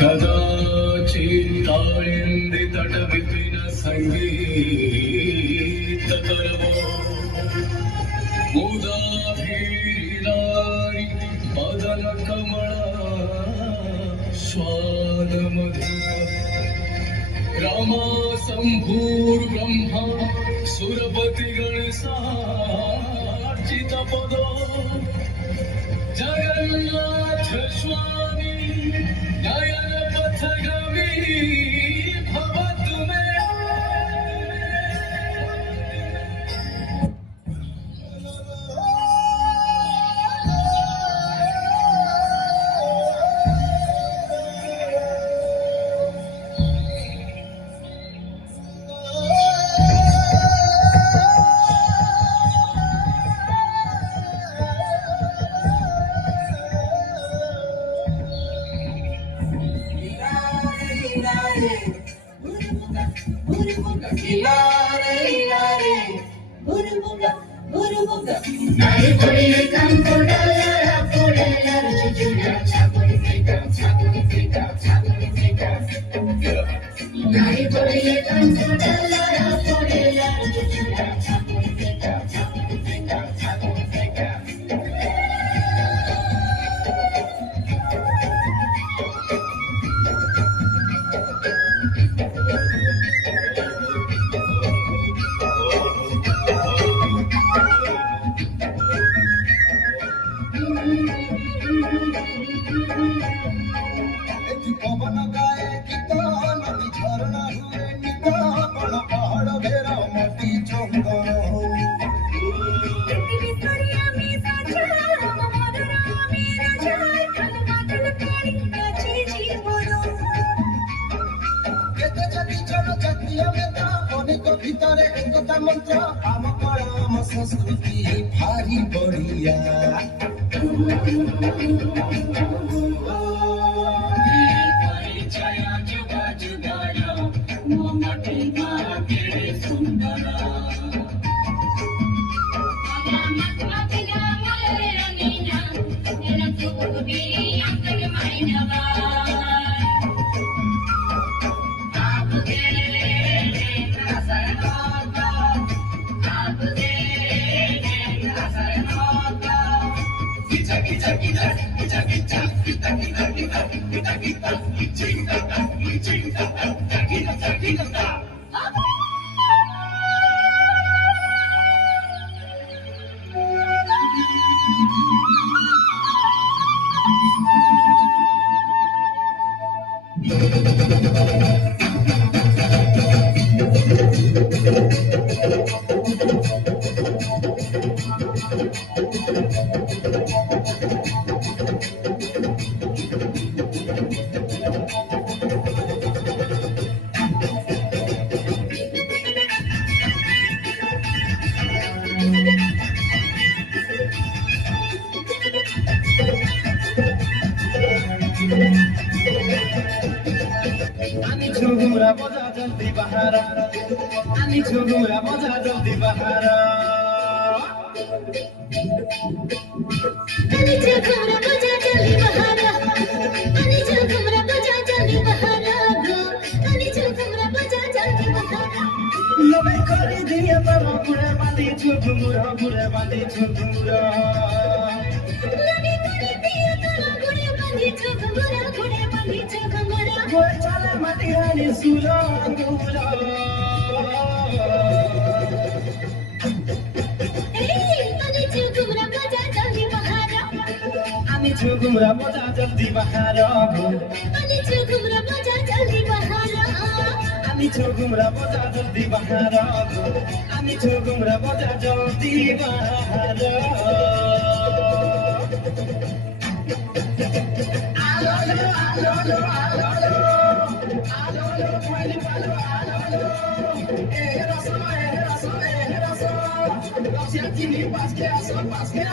कदाचित् काळिन्दितटविपिन सङ्गीतकरवो मुदाभिलारि मदनकमला स्वादमधुर रामा शम्भुर्ब्रह्मा सुरपतिगणसार्चितपदो जगन्नाथ स्वामी नयन पथगामी भवतु मे ভিতরে একতা মন্ত্র আম কলা আম সংস্কৃতি ভারি বড়িয়া झुमुरा बजा जल्दी बहारा अनि झुमुरा बजा जल्दी बहारा अनि झुमुरा बजा जल्दी बहारा अनि झुमुरा बजा जल्दी बहारा अनि झुमुरा बजा जल्दी बहारा लबै करि दिए तर बुढे बाँधी झुमुरा बुढे बाँधी झुमुरा लबै करि दिए तर बुढे बाँधी झुमुरा बुढे बाँधी झुमुरा गोर चले मदिरानी सुरा गुरा अनि झुमुरा बजा जल्दी बहारा अनि झुमुरा बजा जल्दी बहारा अनि झुमुरा बजा जल्दी बहारा अनि झुमुरा बजा जल्दी बहारा अनि झुमुरा बजा जल्दी बहारा Pas que